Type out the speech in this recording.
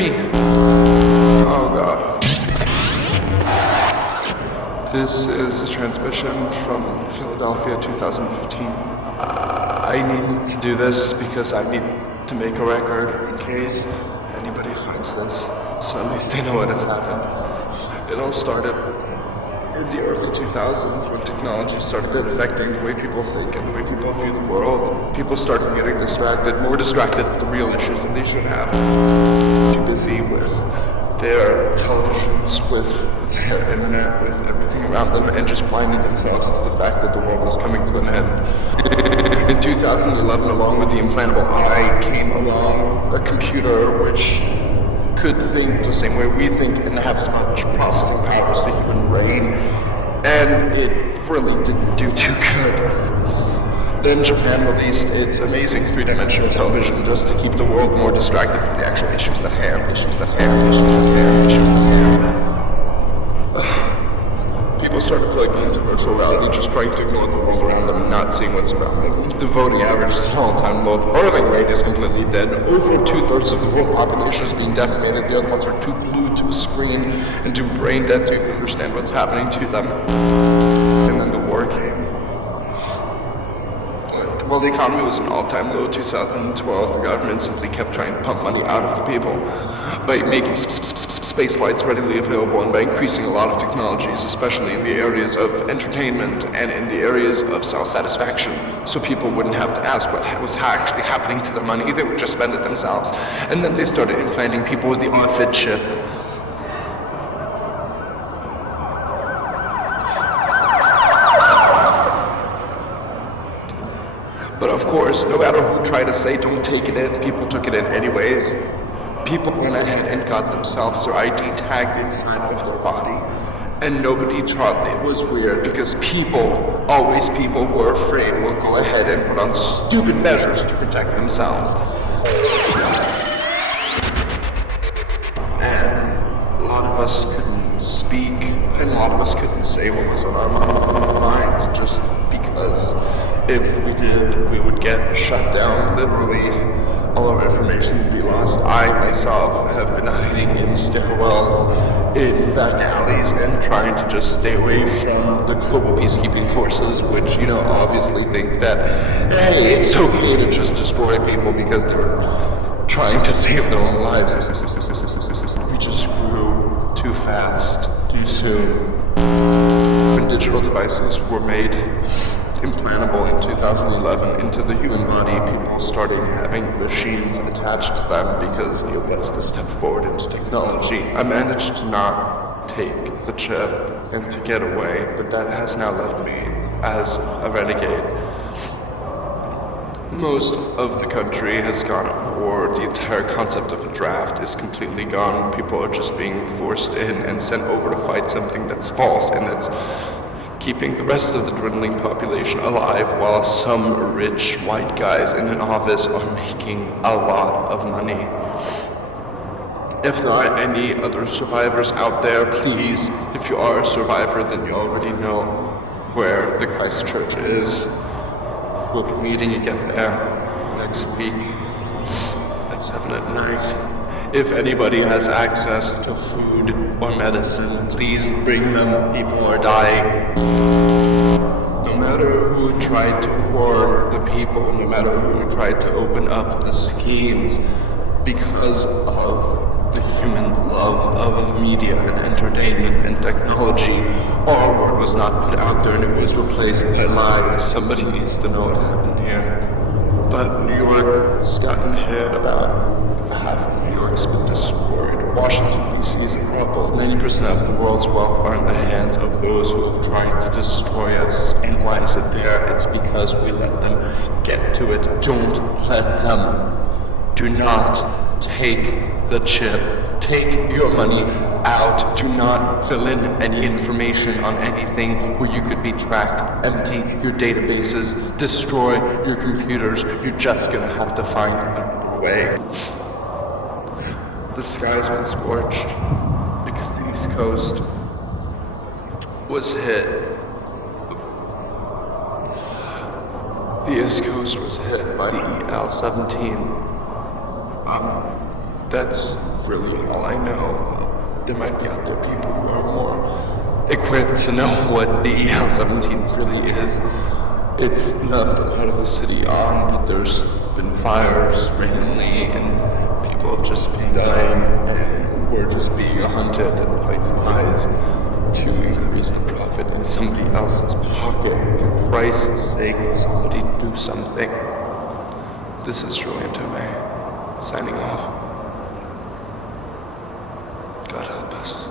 me? Oh god. This is a transmission from Philadelphia 2015. I need to do this because I need to make a record in case anybody finds this, so at least they know what has happened. It all started in the early 2000s when technology started affecting the way people think and the way people view the world. People started getting distracted, more distracted with the real issues than they should have. Too busy with their televisions, with their internet, with everything around them, and just blinding themselves to the fact that the world was coming to an end. In 2011, along with the implantable eye, came along a computer which could think the same way we think and have as much processing power as the human brain, and it really didn't do too good. Then Japan released its amazing three-dimensional television just to keep the world more distracted from the actual issues at hand. People started plugging into virtual reality, just trying to ignore the world around them and not seeing what's around them. The voting average is an all-time low. The birthing rate is completely dead. Over 2/3 of the world population is being decimated. The other ones are too glued to a screen and too brain dead to even understand what's happening to them. And then the war came. While the economy was an all-time low in 2012, the government simply kept trying to pump money out of the people by making space flights readily available and by increasing a lot of technologies, especially in the areas of entertainment and in the areas of self-satisfaction, so people wouldn't have to ask what was actually happening to the money. They would just spend it themselves. And then they started implanting people with the on-fit chip. But of course, no matter who tried to say don't take it in, people took it in anyways. People went ahead and got themselves their ID tagged inside of their body. And nobody thought it was weird because people who are afraid will go ahead and put on stupid measures to protect themselves. And a lot of us couldn't speak, and a lot of us couldn't say what was on our minds just because if we did, we would get shut down, literally. All our information would be lost. I, myself, have been hiding in stairwells, in back alleys, and trying to just stay away from the global peacekeeping forces, which, obviously think that, hey, it's okay to just destroy people because they're trying to save their own lives. We just grew too fast, too soon. When digital devices were made implantable in 2011 into the human body, people started having machines attached to them because it was the step forward into technology. I managed to not take the chip and to get away, but that has now left me as a renegade. Most of the country has gone at war. The entire concept of a draft is completely gone. People are just being forced in and sent over to fight something that's false and that's keeping the rest of the dwindling population alive while some rich white guys in an office are making a lot of money. If there are any other survivors out there, please, if you are a survivor, then you already know where the Christ Church is. We'll be meeting again there next week at 7 at night. If anybody has access to food or medicine, please bring them. People are dying. No matter who tried to warn the people, no matter who tried to open up the schemes, because of the human love of media and entertainment and technology, our word was not put out there and it was replaced by lies. Somebody needs to know what happened here. But New York has gotten hit. About half of New York's been destroyed. Washington, D.C. is in rubble. 90% of the world's wealth are in the hands of those who have tried to destroy us. And why is it there? It's because we let them get to it. Don't let them. Do not take the chip. Take your money out. Do not fill in any information on anything where you could be tracked. Empty your databases. Destroy your computers. You're just gonna have to find another way. The sky's been scorched because the East Coast was hit. The East Coast was hit by the EL-17. That's really all I know. There might be other people who are more equipped to know what the EL-17 really is. It's left a lot of the city on, but there's been fires randomly, and people have just been dying, and we're just being hunted like flies to increase the profit in somebody else's pocket. For Christ's sake, somebody do something. This is Julian Tomei, signing off. God help us.